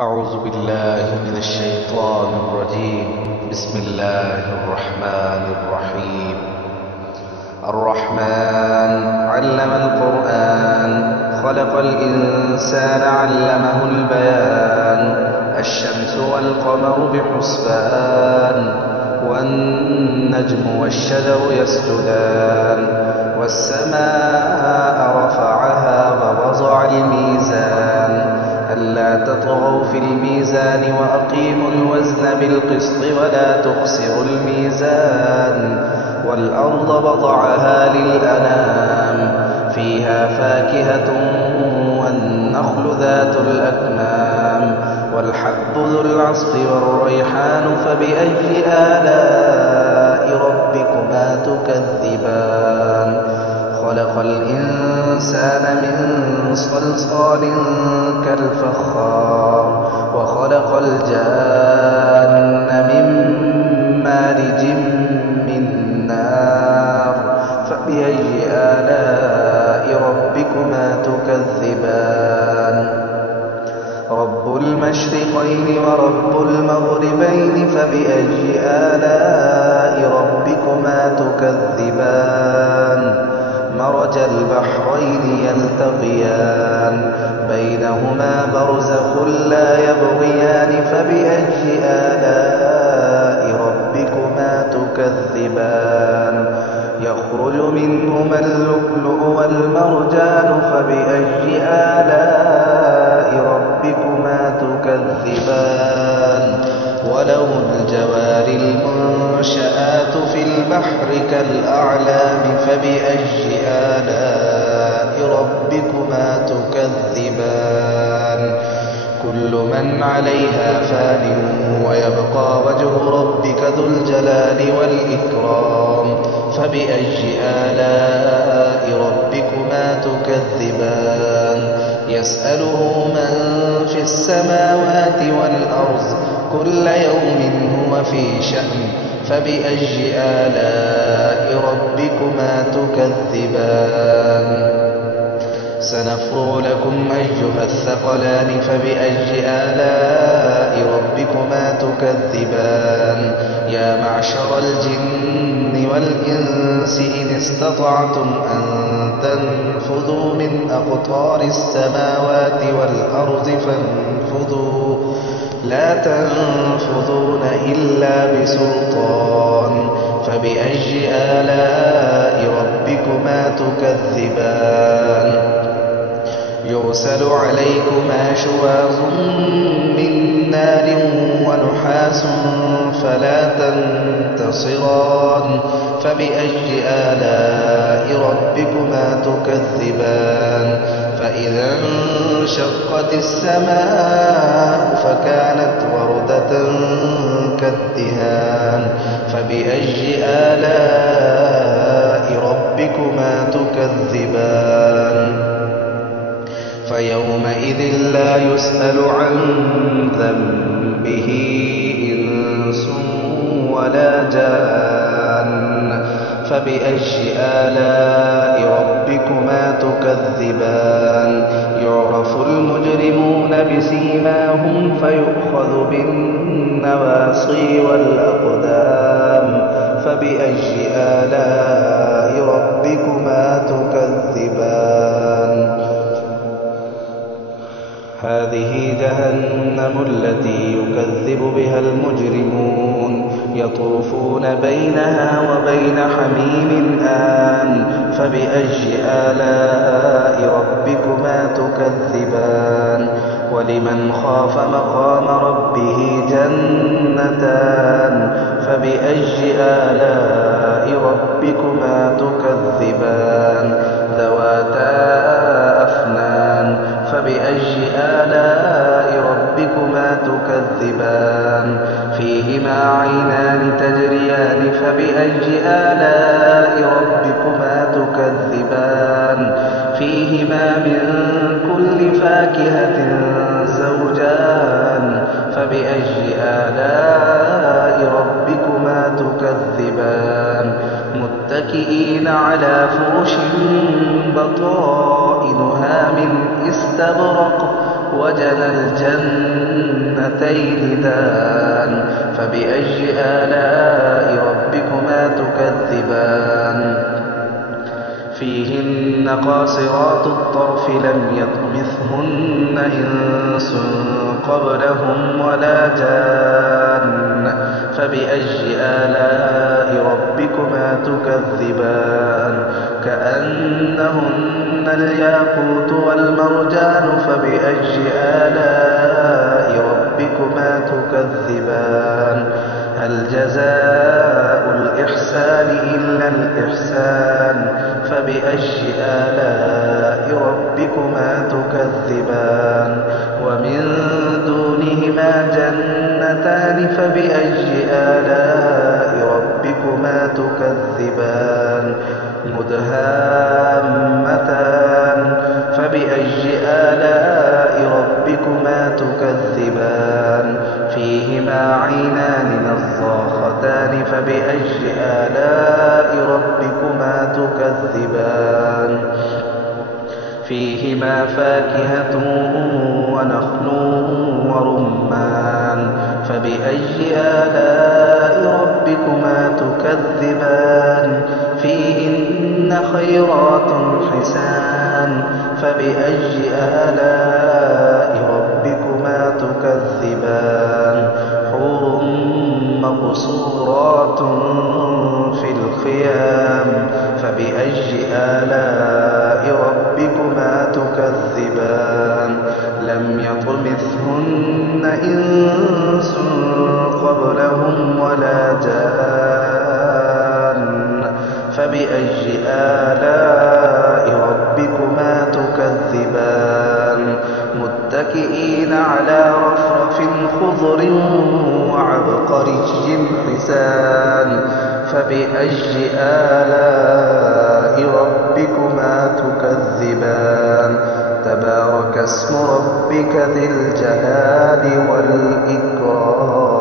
أعوذ بالله من الشيطان الرجيم. بسم الله الرحمن الرحيم. الرحمن علم القرآن خلق الإنسان علمه البيان. الشمس والقمر بحسبان والنجم والشجر يسجدان والسماء رفعها ووضع الميزان ألا تطغوا في الميزان وأقيموا الوزن بالقسط ولا تخسروا الميزان والأرض وضعها للأنام فيها فاكهة والنخل ذات الأكمام والحب ذو العصف والريحان فبأي آلاء ربكما تكذبان خلق الإنسان من صلصال كالفخار وخلق الجان من مارج من نار فبأي آلاء ربكما تكذبان رب المشرقين ورب المغربين فبأي آلاء ربكما تكذبان مرج البحرين يلتقيان بينهما برزخ لا يبغيان فبأي آلاء ربكما تكذبان يخرج منهما اللؤلؤ والمرجان فبأي آلاء ربكما تكذبان وله الجوار المنشآت في البحر كالأعلام فبأي آلاء ربكما تكذبان كل من عليها فان ويبقى وجه ربك ذو الجلال والإكرام فبأي آلاء ربكما تكذبان يسأله من في السماوات والأرض كل يوم هو في شأن فبأي آلاء ربكما تكذبان سنفرغ لكم أيها الثقلان فبأي آلاء ربكما تكذبان يا معشر الجن والإنس إن استطعتم أن تنفذوا من أقطار السماوات والأرض فانفذوا لا تنفذون إلا بسلطان فبأي آلاء ربكما تكذبان يرسل عليكما شواظ من نار ونحاس فلا تنتصران فبأي آلاء ربكما تكذبان فإذا انشقت السماء فكانت وردة كالدهان فبأي آلاء ربكما تكذبان فيومئذ لا يسأل عن ذنبه إنس ولا جان فبأي آلاء ربكما تكذبان يعرف المجرمون بسيماهم فيؤخذ بالنواصي والأقدام فبأي آلاء ربكما تكذبان هذه جهنم التي يكذب بها المجرمون يطوفون بينها وبين حميم آن فبأي آلاء ربكما تكذبان ولمن خاف مقام ربه جنتان فبأي آلاء ربكما تكذبان ذواتا أفنان فبأي آلاء ربكما تكذبان فيهما عينان تجريان فبأي آلاء ربكما تكذبان فيهما من كل فاكهة زوجان فبأي آلاء ربكما تكذبان متكئين على فرش بطائنها من استبرق وجنى الجنتين دان فبأي آلاء ربكما تكذبان فيهن قاصرات الطرف لم يطمثهن إنس قبلهم ولا جان فبأي آلاء ربكما تكذبان كأنهن الياقوت والمرجان فبأي آلاء ربكما تكذبان هل جزاء الإحسان إلا الإحسان فبأي آلاء ربكما تكذبان ومن دونهما جنتان فبأي آلاء ربكما تكذبان مدهامتان فبأي آلاء ربكما تكذبان فيهما عينان نضاختان فبأي آلاء ربكما تكذبان فيهما فاكهة ونخل ورمان فبأي آلاء ربكما تكذبان فيهن خيرات حسان فبأي آلاء ربكما تكذبان حور مقصورات في الخيام فبأي آلاء ربكما تكذبان لم يطمثهن إنس قبلهم ولا جان فبأي آلاء ربكما تكذبان متكئين على رفرف خضر وعبقري حسان فبأي آلاء ربكما تكذبان تبارك اسم ربك ذي الجلال والإكرام